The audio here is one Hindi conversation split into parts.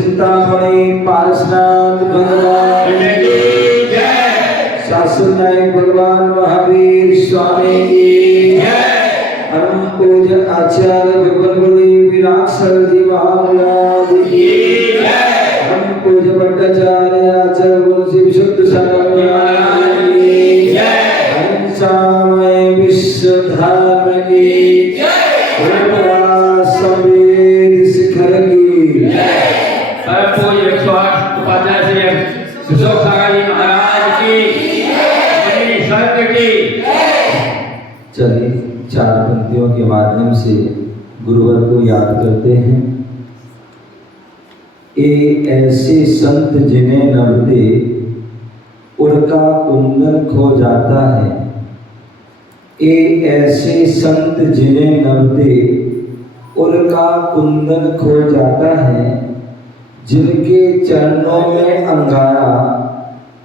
चिंतामणि पार्श्वनाथ भगवान की जय। शास्त्र नायक भगवान महावीर स्वामी की जय। परम पूज्य आचार्य विपुल विराक्षर जी महाराज की जय। परम पूज्य भट्टाचार्य आचार्य गुरुजी विशुद्ध सागर महाराज की जय। अहिंसामय विश्व धर्म की जय। संवेद शिखर की जय। परम पूज्य उपाध्याय श्री सुशोक सागर महाराज की जय। स्वर्ग की चलिए चार पंक्तियों के माध्यम से गुरुवर को याद करते हैं। ए ऐसे संत जिन्हें नवते उनका कुंदन खो जाता है। ए ऐसे संत जिन्हें नवते उनका कुंदन खो जाता है। जिनके चरणों में अंगारा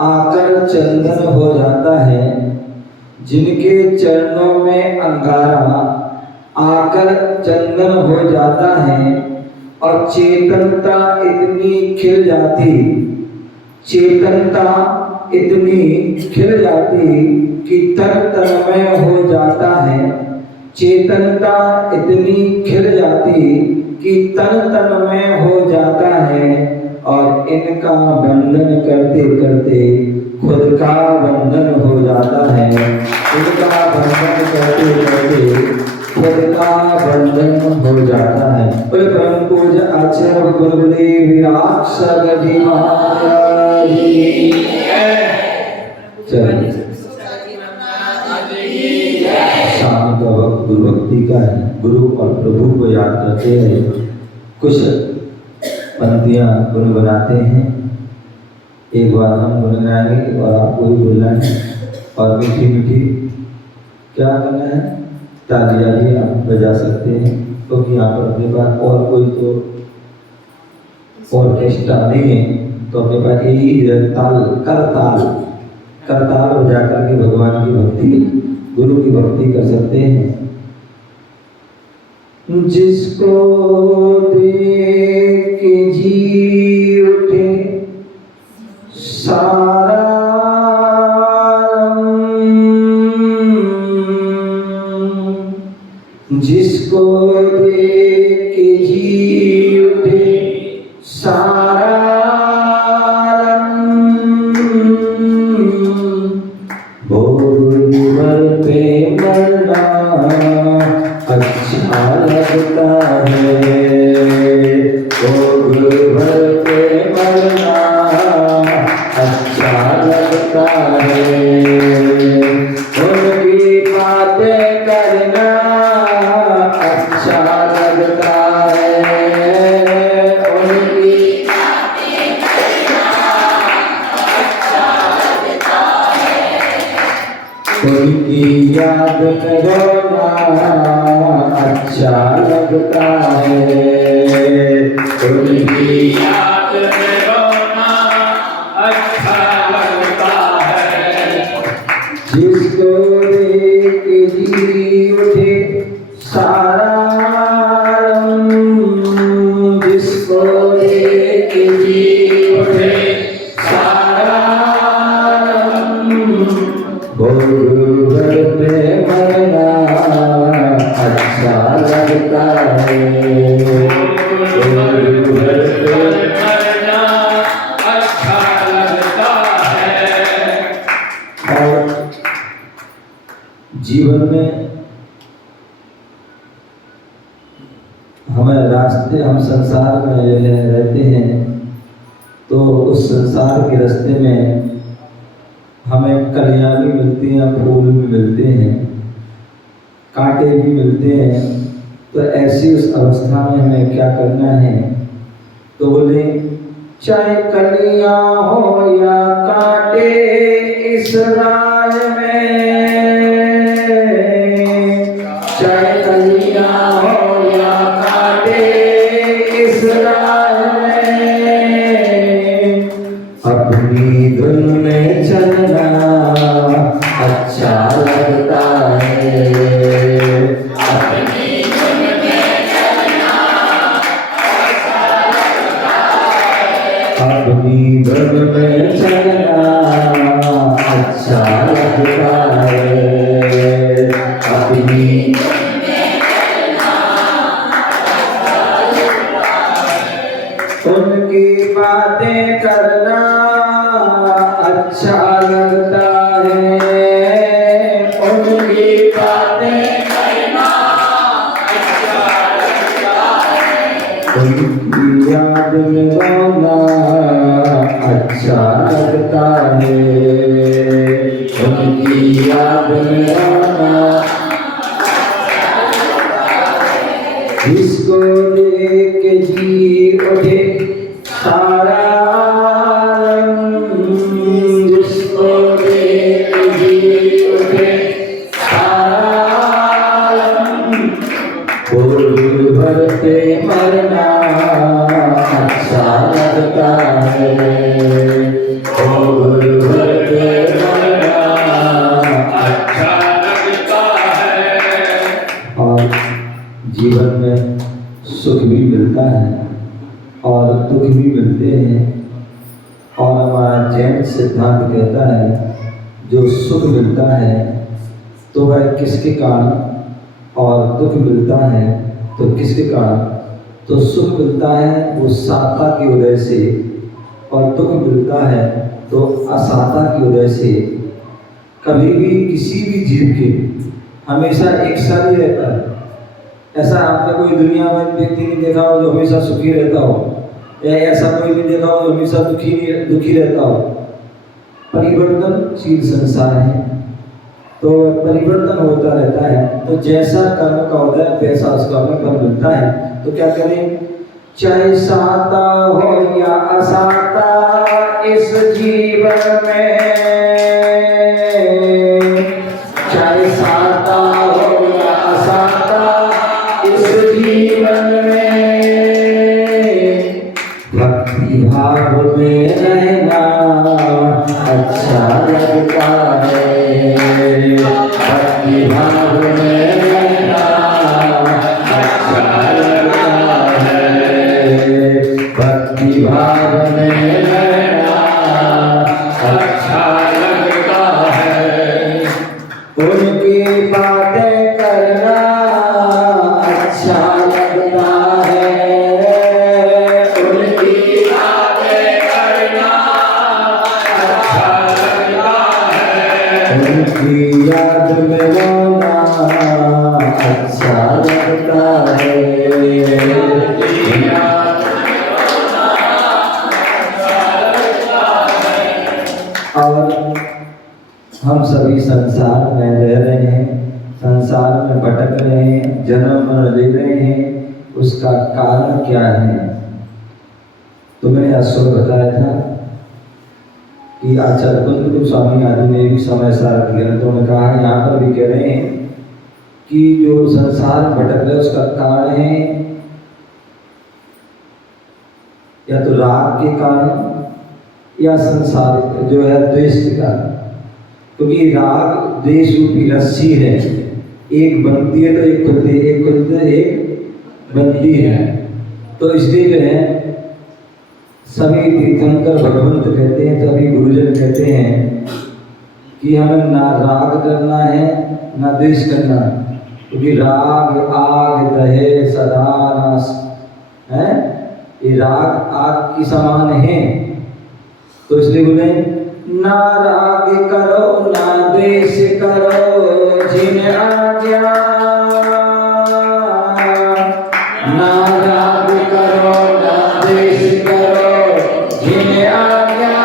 आकर चंदन हो जाता है। जिनके चरणों में अंगारा आकर चंदन हो जाता है और चेतनता इतनी खिल जाती, चेतनता इतनी खिल जाती कि तन तन्मय हो जाता है। चेतनता इतनी खिल जाती कि तन तन्मय हो जाता है और इनका बंधन करते करते खुद का बंधन हो जाता है। इनका बंधन करते करते खुद का बंधन हो जाता है। परम पूज्य आचार्य गुरुदेव विराक्षर जी महाराज की जय। चलिए शाम का वक्त गुरु भक्ति का है। गुरु और प्रभु को याद करते हैं। कुछ पंक्तियां गुनगुनाते हैं। एक बार हम गुनगुनाएंगे और आपको भी बोलना है और मीठी मीठी क्या करना है, तालियां भी आप बजा सकते हैं क्योंकि यहाँ पर अपने पास और कोई तो ऑर्केस्ट्रा नहीं है, तो अपने पास यही ताल करताल बजा करके भगवान की भक्ति, गुरु की भक्ति कर सकते हैं। जिसको देख के जी उठे सारा जिसको देख के जी उठे सारा गुरुवर पे मरना अच्छा लगता है। गुरुवर पे मरना अच्छा लगता है। उनकी बातें करना अच्छा लगता है। उनकी बातें करना अच्छा लगता है। उनकी याद में रोना अच्छा लगता है। उनकी याद में रोना अच्छा लगता है। जिसको देख के जी उठे सारा जिसको देख के जी उठे सारा गुरुवर पे मरना अच्छा लगता है। गुरुवर पे मरना अच्छा लगता है। और जीवन में हमें रास्ते, हम संसार में जो है रहते हैं, तो उस संसार के रास्ते में हमें कलियां भी मिलती हैं, फूल भी मिलते हैं, कांटे भी मिलते हैं। तो ऐसी उस अवस्था में हमें क्या करना है, तो बोले चाहे कलियां हो या कांटे इस राह में, चाहे कलियां हो या कांटे इस राह में, अपनी धुन में चलना अच्छा लगता है। अपनी धुन में चलना अच्छा लगता है। स्वर्ग में चलना अच्छा लगता है, अपनी उनकी बातें करना अच्छा लगता है, उनकी बातें करना अच्छा लगता है, उनकी याद में रोना अच्छा लगता है, उनकी याद में रोना जिसको देख के जी उठे सारा आलम, जिसको देख के जी उठे सारा आलम, फूल भर के मरना अच्छा लगता है, फूल भर के मरना अच्छा लगता है। और जीवन में सुख भी मिलता है और दुख भी मिलते हैं। और हमारा जैन सिद्धांत कहता है जो सुख मिलता है तो वह किसके कारण, और दुख मिलता है तो किसके कारण। तो सुख मिलता है वो साता की वजह से, और दुख मिलता है तो असाता की वजह से। कभी भी किसी भी जीव के हमेशा एक सा ही रहता है। ऐसा आपने कोई दुनिया में व्यक्ति नहीं देखा हो जो हमेशा सुखी रहता हो, या ऐसा कोई नहीं देखा हो जो हमेशा दुखी रहता हो। परिवर्तनशील संसार है तो परिवर्तन होता रहता है। तो जैसा कर्म का होता है वैसा उसका हमें फल मिलता है। तो क्या करें, चाहे साता हो या असाता इस जीवन में, चाहे साता हो या असाता इस जीवन में, भक्ति भाव में रहना अच्छा लगता है, भक्ति भाव में रहना अच्छा लगता है, भक्ति भाव में रहना अच्छा लगता है, उनकी बातें करना अच्छा लगता है, उनकी बातें करना अच्छा लगता है, उनकी याद में रोना अच्छा लगता है, उनकी याद में रोना अच्छा लगता है। और हम सभी संसार में रह रहे हैं, संसार में भटक रहे हैं, जन्म मरण ले रहे हैं। उसका कारण क्या है? तो मैंने आज सुबह बताया था कि आचार्य कुंद स्वामी आदि ने भी समय सारा ग्रंथों में कहा है, यहाँ पर भी कह रहे हैं कि जो संसार में भटक रहे उसका कारण है या तो राग के कारण या संसार जो है द्वेष के कारण। क्योंकि राग द्वेष रूपी रस्सी है, एक बनती है तो एक खुलती है, एक खुलती है एक बनती है। तो इसलिए जो है सभी तीर्थंकर भगवंत कहते हैं, सभी गुरुजन कहते हैं कि हमें ना राग करना है ना द्वेष करना, क्योंकि राग आग दहे सदा नाश है, ये राग आग की समान है। तो इसलिए बोले ना राग करो ना द्वेष करो जिन आज्ञा, ना राग करो ना द्वेष करो जिन आज्ञा,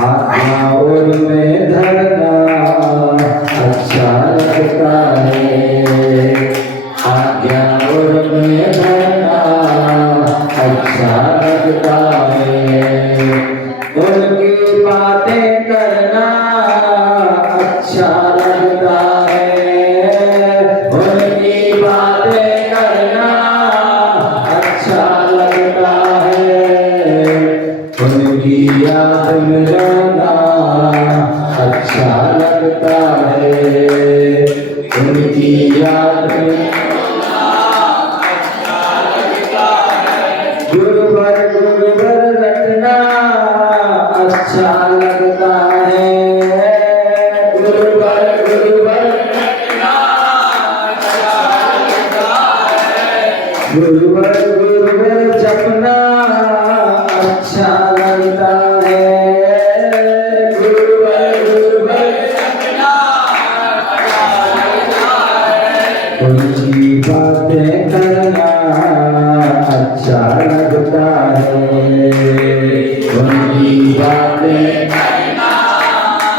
आज्ञा और में धरना अच्छा लगता है, आज्ञा और में धरना अच्छा लगता है, उनकी बातें करना अच्छा लगता है, उनकी बातें गुरुवर गुरुवर जपना अच्छा लगता है। गुरुवर गुरुवर जपना अच्छा लगता है। उनकी बातें करना अच्छा लगता है। उनकी बातें करना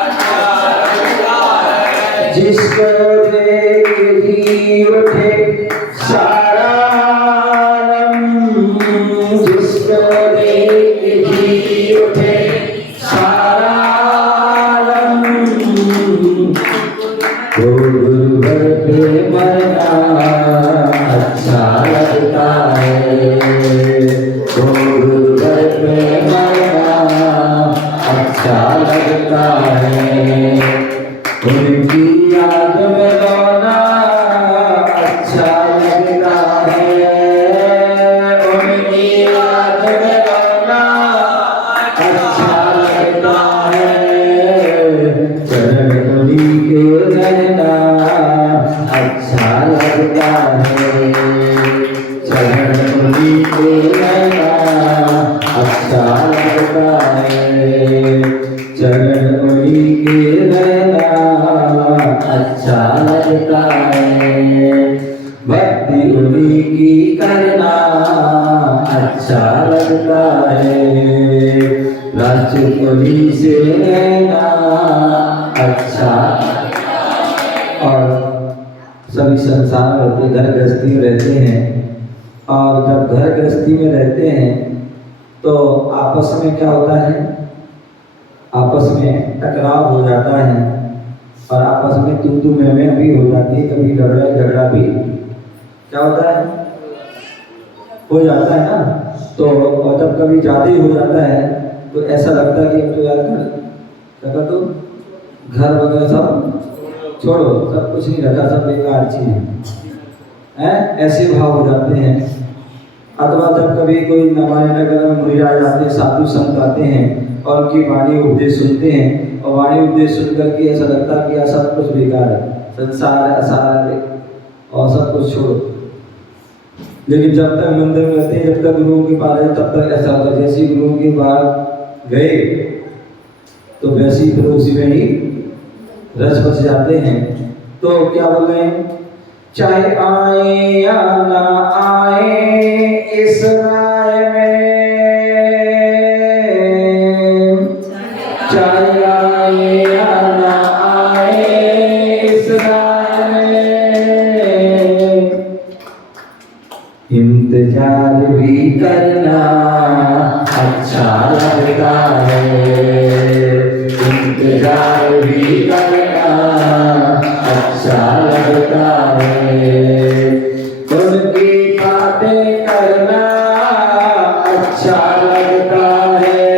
अच्छा लगता है। जिसको देख ही उठे सारा आलम, जिसको देख ही उठे सारा आलम, वो गुरुवर पे मरना अच्छा लगता है। वो गुरुवर पे मरना अच्छा लगता है। उनकी याद में रोना अच्छा लगता है। उनकी याद में रोना अच्छा लगता है। चरण उन्हीं के रहना अच्छा लगता है। चरण उन्हीं के रहना अच्छा लगता है। चरण उन्हीं के रहना अच्छा लगता है। भक्ति उन्हीं की करना अच्छा लगता है। राष्ट्र उन्हीं से रहना अच्छा। और सभी संसार में रहते, घर गृहस्थी में रहते हैं, और जब घर गृहस्थी में रहते हैं तो आपस में क्या होता है, आपस में टकराव हो जाता है और आपस में तू मैं भी हो जाती है। कभी लड़ाई झगड़ा भी क्या होता है, हो जाता है ना। तो और जब कभी ज़्यादा ही हो जाता है तो ऐसा लगता है कि अब तो यार घर तो घर वगैरह सब छोड़ो, सब कुछ नहीं रखा, सब बेकार चीज़ है, ऐसे भाव हो जाते हैं। अथवा जब कभी कोई हमारे नगर में मुरीद आ जाते हैं, साधु संत आते हैं और उनकी वाणी उपदेश सुनते हैं, और वाणी उपदेश सुन करके ऐसा लगता है कि यार सब कुछ बेकार है, संसार है, असार है और सब कुछ छोड़ो। लेकिन जब तक मंदिर में रहते हैं, जब तक गुरुओं के पास है, तब तक ऐसा होता है जैसे गुरुओं के पास गए तो वैसे ही फिर उसी में ही रस बस जाते हैं। तो क्या बोल रहे हैं, चाहे आए या ना आए इस राय में, चाहे आए या ना आए इस राय में, इंतजार भी करना अच्छा लगता है। इंतजार भी करना अच्छा लगता है। उनकी बातें करना अच्छा लगता है।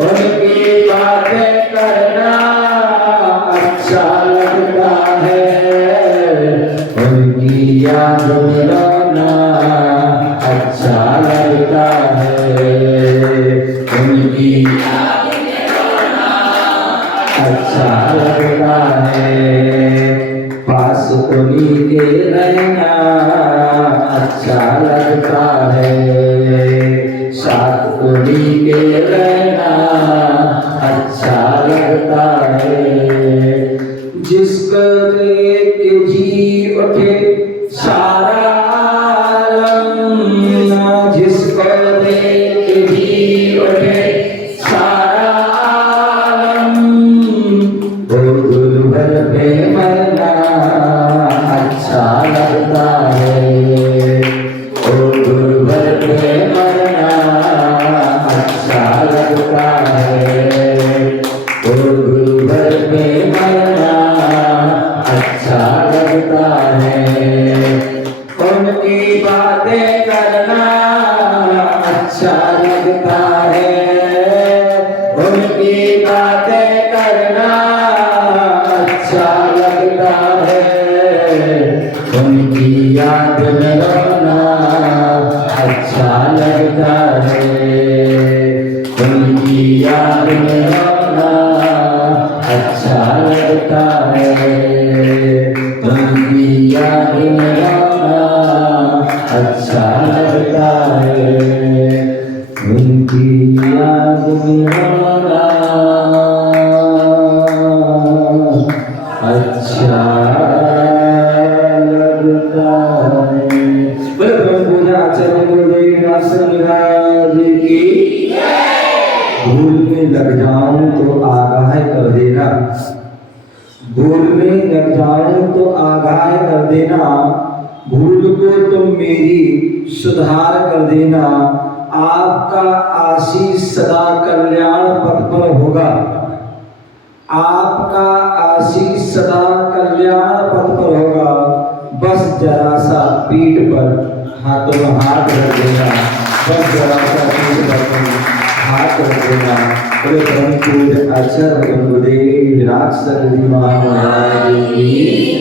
उनकी बातें करना अच्छा लगता है। उनकी याद में रोना अच्छा लगता है। उनकी याद में रोना अच्छा लगता है। पास उन्हीं के रहना अच्छा लगता है। साथ उन्हीं के रहना अच्छा लगता है। जिसको देख जी उठे सारा आलम, जिसको देख जी उठे सारा आलम, वो गुरुवर पे मरना अच्छा लगता है। वो गुरुवर पे मरना अच्छा लगता है। वो गुरुवर पे मरना अच्छा लगता है। उनकी बातें करना अच्छा लगता है। उनकी बातें करना अच्छा लगता है। उनकी याद में रोना अच्छा लगता है। उनकी याद में रोना अच्छा लगता है। उनकी याद में रोना आचार्य गुरुदेव व्यासदेव महाराज की। भूलने लग जाऊं तो आगाह कर देना, भूलने लग जाऊं तो आगाह कर देना, भूल को तुम मेरी सुधार कर देना। आपका आशीष सदा कल्याण पथ पर होगा, आपका आशीष सदा कल्याण पथ पर होगा। बस जरा सा पीठ पर हाथों में हाथ रख देना, बस जरा सा पीठ पर हाथ रख देना। बोले परम पूज्य आचार्य गुरुदेव विराट सदगुरु महाराज की।